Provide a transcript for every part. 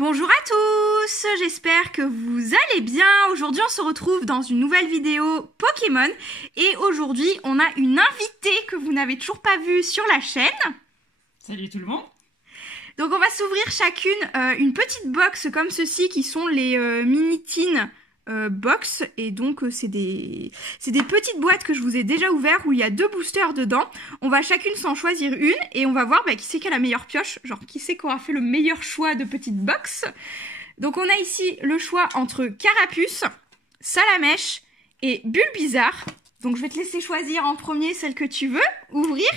Bonjour à tous, j'espère que vous allez bien. Aujourd'hui on se retrouve dans une nouvelle vidéo Pokémon et aujourd'hui on a une invitée que vous n'avez toujours pas vue sur la chaîne. Salut tout le monde. Donc on va s'ouvrir chacune une petite box comme ceci qui sont les mini-tin box et donc c'est des petites boîtes que je vous ai déjà ouvertes où il y a 2 boosters dedans. On va chacune s'en choisir une et on va voir qui c'est qui a la meilleure pioche, genre qui c'est qui aura fait le meilleur choix de petite box. Donc on a ici le choix entre Carapuce, Salamèche et Bulbizarre. Donc je vais te laisser choisir en premier celle que tu veux ouvrir.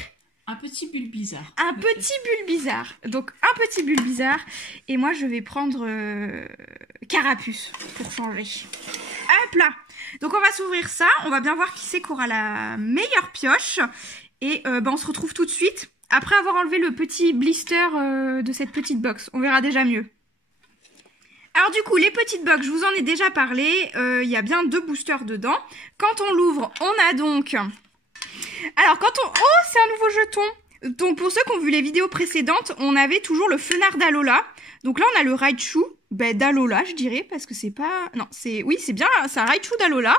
Un petit Bulbizarre. Un petit Bulbizarre. Donc un petit Bulbizarre. Et moi je vais prendre Carapuce pour changer. Hop là. Donc on va s'ouvrir ça. On va bien voir qui c'est qui aura la meilleure pioche. Et on se retrouve tout de suite. Après avoir enlevé le petit blister de cette petite box. On verra déjà mieux. Alors du coup, les petites box, je vous en ai déjà parlé. Il y a bien 2 boosters dedans. Quand on l'ouvre, on a donc... Alors quand on... Oh, c'est un nouveau jeton. Donc pour ceux qui ont vu les vidéos précédentes, on avait toujours le Fenard d'Alola. Donc là on a le Raichu d'Alola, je dirais, parce que c'est pas... Non, c'est... Oui, c'est bien, c'est un Raichu d'Alola.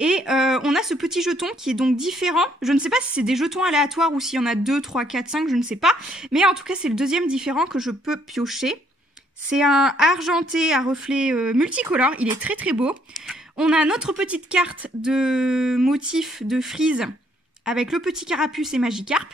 Et on a ce petit jeton qui est donc différent. Je ne sais pas si c'est des jetons aléatoires ou s'il y en a 2, 3, 4, 5, je ne sais pas. Mais en tout cas, c'est le deuxième différent que je peux piocher. C'est un argenté à reflet multicolore. Il est très très beau. On a notre petite carte de motif de frise avec le petit Carapuce et Magikarp.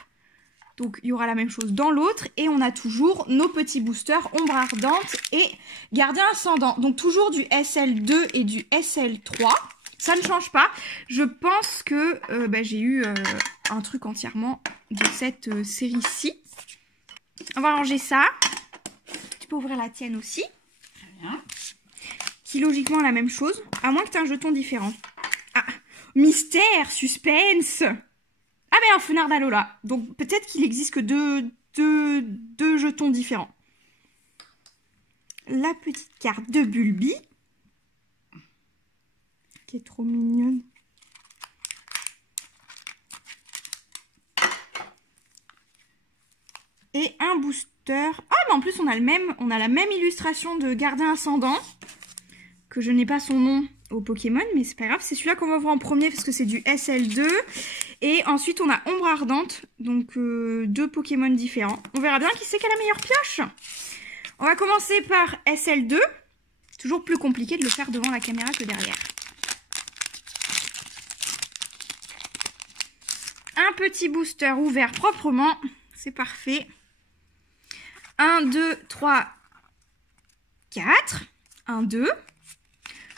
Donc il y aura la même chose dans l'autre. Et on a toujours nos petits boosters Ombre Ardente et Gardien Ascendant. Donc toujours du SL2 et du SL3. Ça ne change pas. Je pense que j'ai eu un truc entièrement de cette série-ci. On va ranger ça. Tu peux ouvrir la tienne aussi. Très bien. Qui logiquement a la même chose. À moins que tu aies un jeton différent. Ah, mystère, suspense. Ah ben un Fenard d'Alola. Donc peut-être qu'il existe que deux jetons différents. La petite carte de Bulbi. Qui est trop mignonne. Et un booster. Ah mais en plus on a la même illustration de Gardien Ascendant. Que je n'ai pas son nom au Pokémon, mais c'est pas grave. C'est celui-là qu'on va voir en premier parce que c'est du SL2. Et ensuite, on a Ombre Ardente, donc 2 Pokémon différents. On verra bien qui c'est qui a la meilleure pioche. On va commencer par SL2. Toujours plus compliqué de le faire devant la caméra que derrière. Un petit booster ouvert proprement. C'est parfait. 1, 2, 3, 4. 1, 2.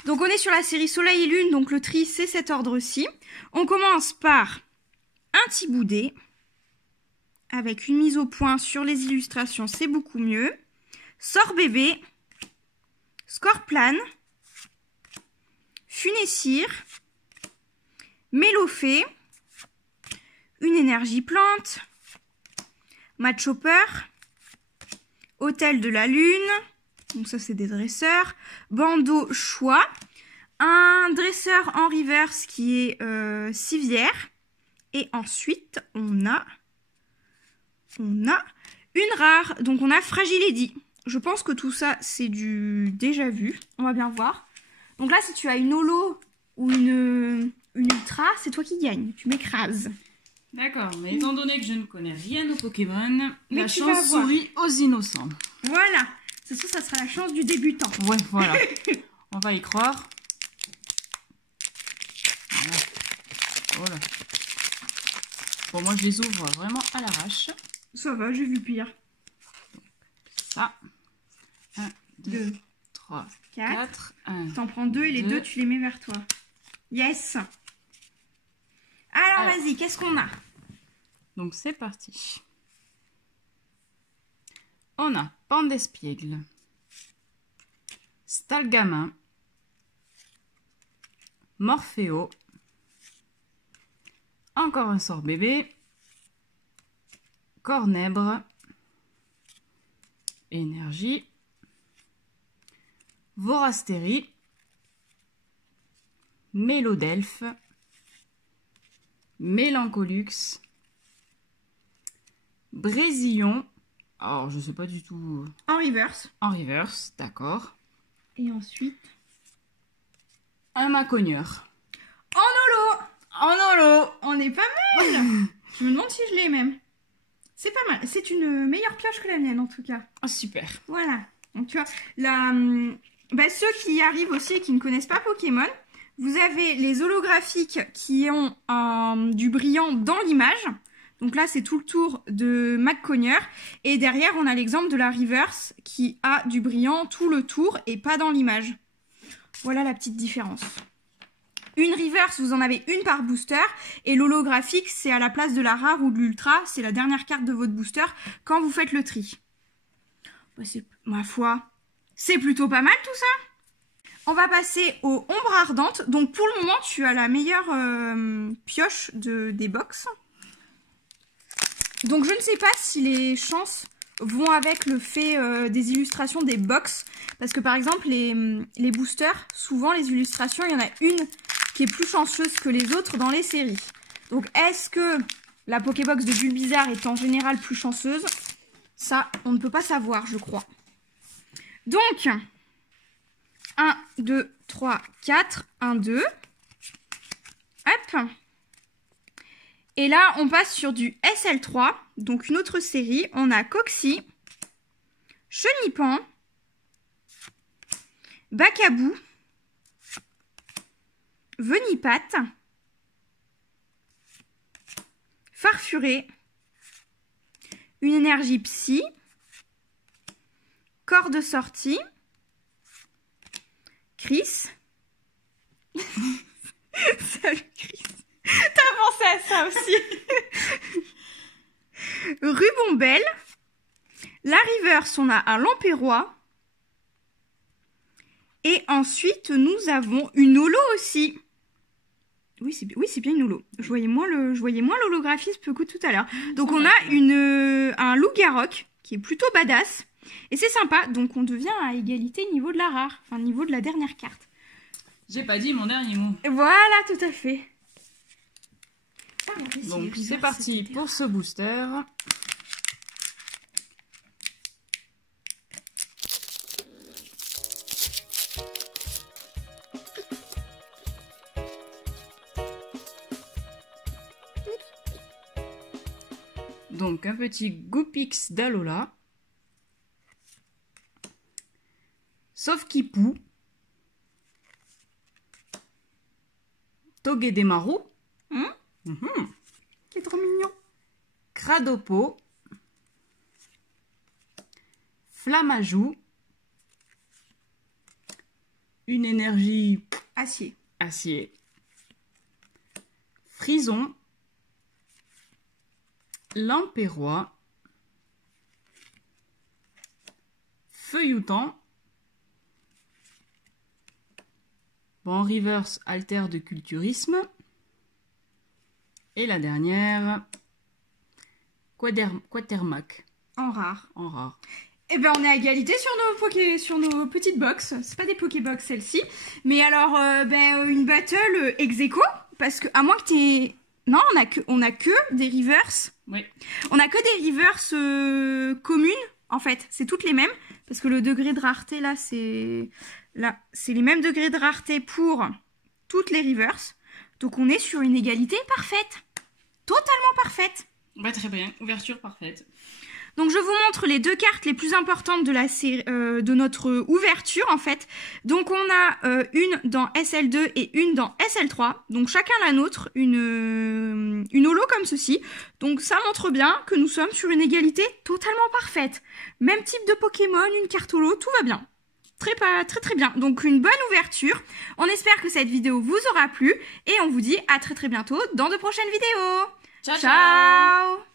Donc on est sur la série Soleil et Lune, donc le tri c'est cet ordre-ci. On commence par un Tiboudé, avec une mise au point sur les illustrations, c'est beaucoup mieux. Sorbébé, Scorplane, Funessire, Mélofée, une énergie plante, Machopper, Hôtel de la Lune, donc ça c'est des dresseurs, Bandeau Choix, un dresseur en reverse qui est Civière, et ensuite on a une rare, donc on a Fragilady. Je pense que tout ça c'est du déjà vu, on va bien voir. Donc là si tu as une holo ou une ultra, c'est toi qui gagne, tu m'écrases. D'accord, mais étant donné que je ne connais rien au Pokémon, mais la chance sourit aux innocents. Voilà, ça sera la chance du débutant. Ouais, voilà. On va y croire. Voilà. Voilà. Bon, moi je les ouvre vraiment à l'arrache. Ça va, j'ai vu pire. Ça. 1, 2, 3, 4. T'en prends 2 et les 2 tu les mets vers toi. Yes. Alors vas-y, qu'est-ce qu'on a? Donc c'est parti. On a Pandespiègle, Stalgamin, Morphéo, encore un Sorbébé, Cornèbre, Énergie, Vorastérie, Mélodelphe, Mélancolux, Brésillon, Alors, je sais pas du tout. En reverse. En reverse, d'accord. Et ensuite... Un macogneur. En holo. En holo. On est pas mal. Je me demande si je l'ai même. C'est pas mal. C'est une meilleure pioche que la mienne en tout cas. Ah, super. Voilà. Donc tu vois, ceux qui arrivent aussi et qui ne connaissent pas Pokémon, vous avez les holographiques qui ont du brillant dans l'image. Donc là, c'est tout le tour de macogneur. Et derrière, on a l'exemple de la reverse qui a du brillant tout le tour et pas dans l'image. Voilà la petite différence. Une reverse, vous en avez une par booster. Et l'holographique, c'est à la place de la rare ou de l'ultra. C'est la dernière carte de votre booster quand vous faites le tri. Ma foi, c'est plutôt pas mal tout ça. On va passer aux ombres ardentes. Donc pour le moment, tu as la meilleure pioche des box. Donc je ne sais pas si les chances vont avec le fait des illustrations des box. Parce que par exemple, les boosters, souvent les illustrations, il y en a une qui est plus chanceuse que les autres dans les séries. Donc est-ce que la Pokébox de Bulbizarre est en général plus chanceuse? Ça, on ne peut pas savoir, je crois. Donc, 1, 2, 3, 4, 1, 2. Hop. Et là, on passe sur du SL3, donc une autre série. On a Coxy, Chenipan, Bacabou, Venipat, Farfuré, une énergie psy, corps de sortie, Chris. Salut Chris. T'as pensé à ça aussi. Rubombelle. La reverse, on a un Lampérois. Et ensuite, nous avons une holo aussi. Oui, c'est bien une holo. Je voyais moins l'holographisme que tout à l'heure. Donc, on a un loup-garroc qui est plutôt badass. Et c'est sympa. Donc, on devient à égalité niveau de la rare. Enfin, niveau de la dernière carte. J'ai pas dit mon dernier mot. Voilà, tout à fait. Donc, c'est parti pour ce booster. Donc, un petit Goopix d'Alola. Sauf Kipou. Togedemaru. Qui est trop mignon. Cradopo. Flamajou. Une énergie Acier. acier. Frison. Lampérois. Feuilloutant. Bon, en reverse, alter de culturisme. Et la dernière, Quatermac. En rare. En rare. Eh ben, on est à égalité sur nos petites box. C'est pas des Pokébox celle-ci. Mais alors, une battle ex-aequo. Parce que, à moins que t'aies... Non, on a que des reverse. Oui. On a que des reverse communes, en fait. C'est toutes les mêmes. Parce que le degré de rareté, là, c'est les mêmes degrés de rareté pour toutes les reverse. Donc, on est sur une égalité parfaite. Totalement parfaite. Bah, très bien. Ouverture parfaite. Donc, je vous montre les deux cartes les plus importantes de la série, de notre ouverture, en fait. Donc, on a une dans SL2 et une dans SL3. Donc, chacun la nôtre, une holo comme ceci. Donc, ça montre bien que nous sommes sur une égalité totalement parfaite. Même type de Pokémon, une carte holo, tout va bien. Très bien. Donc, une bonne ouverture. On espère que cette vidéo vous aura plu. Et on vous dit à très bientôt dans de prochaines vidéos. Ciao, ciao. Ciao.